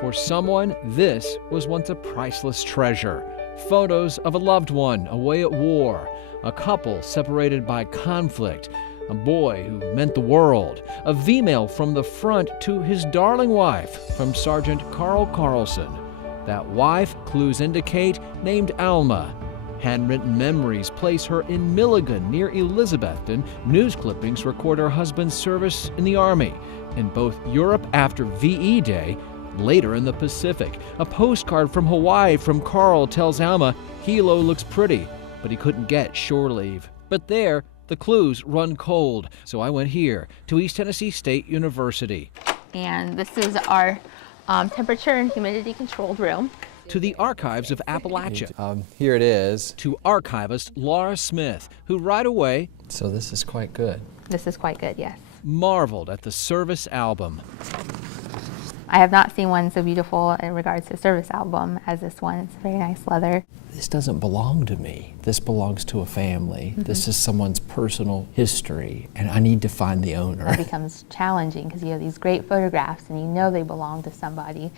For someone, this was once a priceless treasure. Photos of a loved one away at war, a couple separated by conflict, a boy who meant the world, a V-mail from the front to his darling wife from Sergeant Carl Carlson. That wife, clues indicate, named Alma. Handwritten memories place her in Milligan near Elizabethton. News clippings record her husband's service in the Army, in both Europe after VE Day, later in the Pacific. A postcard from Hawaii from Carl tells Alma Hilo looks pretty, but he couldn't get shore leave. But there, the clues run cold, so I went here to East Tennessee State University. And this is our temperature and humidity controlled room. To the archives of Appalachia. Here it is. To archivist Laura Smith, who right away, so this is quite good. This is quite good, yes. Marveled at the service album. I have not seen one so beautiful in regards to service album as this one. It's very nice leather. This doesn't belong to me. This belongs to a family. This is someone's personal history, and I need to find the owner. It becomes challenging because you have these great photographs and you know they belong to somebody,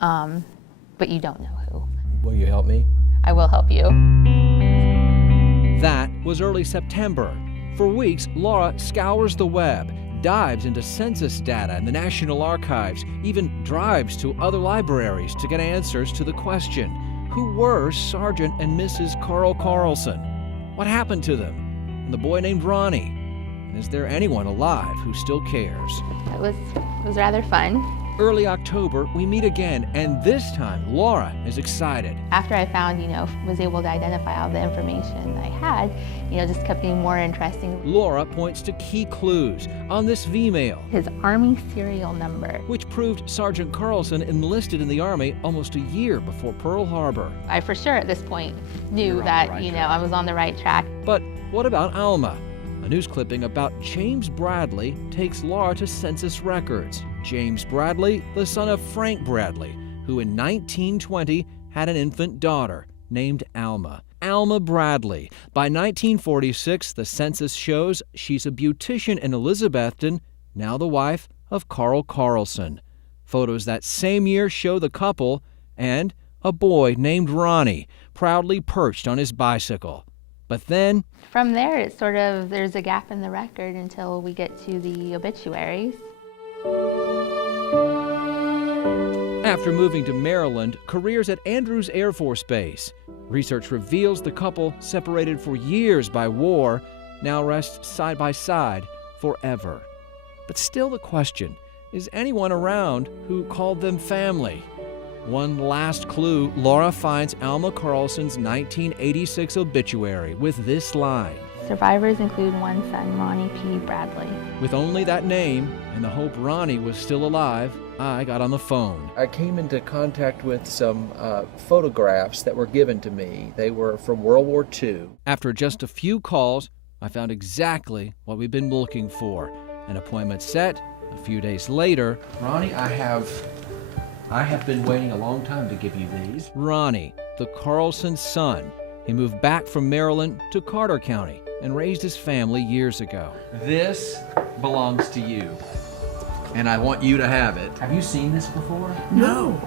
but you don't know who. Will you help me? I will help you. That was early September. For weeks, Laura scours the web, dives into census data in the National Archives, even drives to other libraries to get answers to the question, who were Sergeant and Mrs. Carl Carlson? What happened to them? And the boy named Ronnie? And is there anyone alive who still cares? It was rather fun. Early October, we meet again, and this time, Laura is excited. After I found, was able to identify all the information I had, just kept getting more interesting. Laura points to key clues on this V-mail. His Army serial number. Which proved Sergeant Carlson enlisted in the Army almost a year before Pearl Harbor. I for sure at this point knew that, I was on the right track. But what about Alma? A news clipping about James Bradley takes Laura to census records. James Bradley, the son of Frank Bradley, who in 1920 had an infant daughter named Alma. Alma Bradley. By 1946, the census shows she's a beautician in Elizabethton, now the wife of Carl Carlson. Photos that same year show the couple and a boy named Ronnie, proudly perched on his bicycle. But then, from there, there's a gap in the record until we get to the obituaries. After moving to Maryland, careers at Andrews Air Force Base. Research reveals the couple, separated for years by war, now rest side by side forever. But still the question, is anyone around who called them family? One last clue, Laura finds Alma Carlson's 1986 obituary with this line. Survivors include one son, Ronnie P. Bradley. With only that name and the hope Ronnie was still alive, I got on the phone. I came into contact with some photographs that were given to me. They were from World War II. After just a few calls, I found exactly what we've been looking for. An appointment set. A few days later, Ronnie, I have been waiting a long time to give you these. Ronnie, the Carlson son. He moved back from Maryland to Carter County and raised his family years ago. This belongs to you, and I want you to have it. Have you seen this before? No.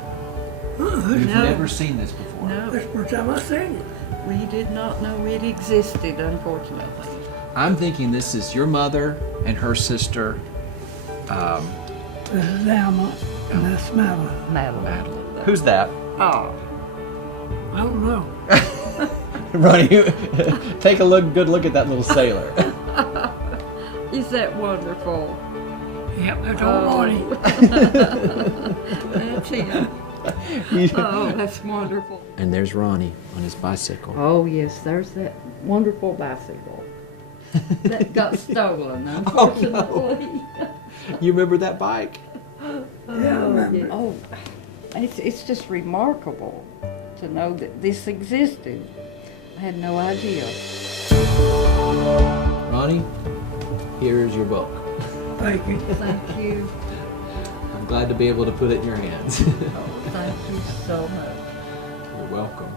You've never seen this before? No. That's the first time I've seen it. We did not know it existed, unfortunately. I'm thinking this is your mother and her sister. This is Alma, and that's Madeline. Madeline. Who's that? Oh. I don't know. Ronnie, take a good look at that little sailor. Is that wonderful? Yep, that's Oh. old Ronnie. That's him. Oh, that's wonderful. And there's Ronnie on his bicycle. Oh, yes, there's that wonderful bicycle that got stolen, unfortunately. You remember that bike? Yeah, I remember. Oh, it's just remarkable to know that this existed. I had no idea. Ronnie, here's your book. Thank you. Thank you. I'm glad to be able to put it in your hands. Oh, thank you so much. You're welcome.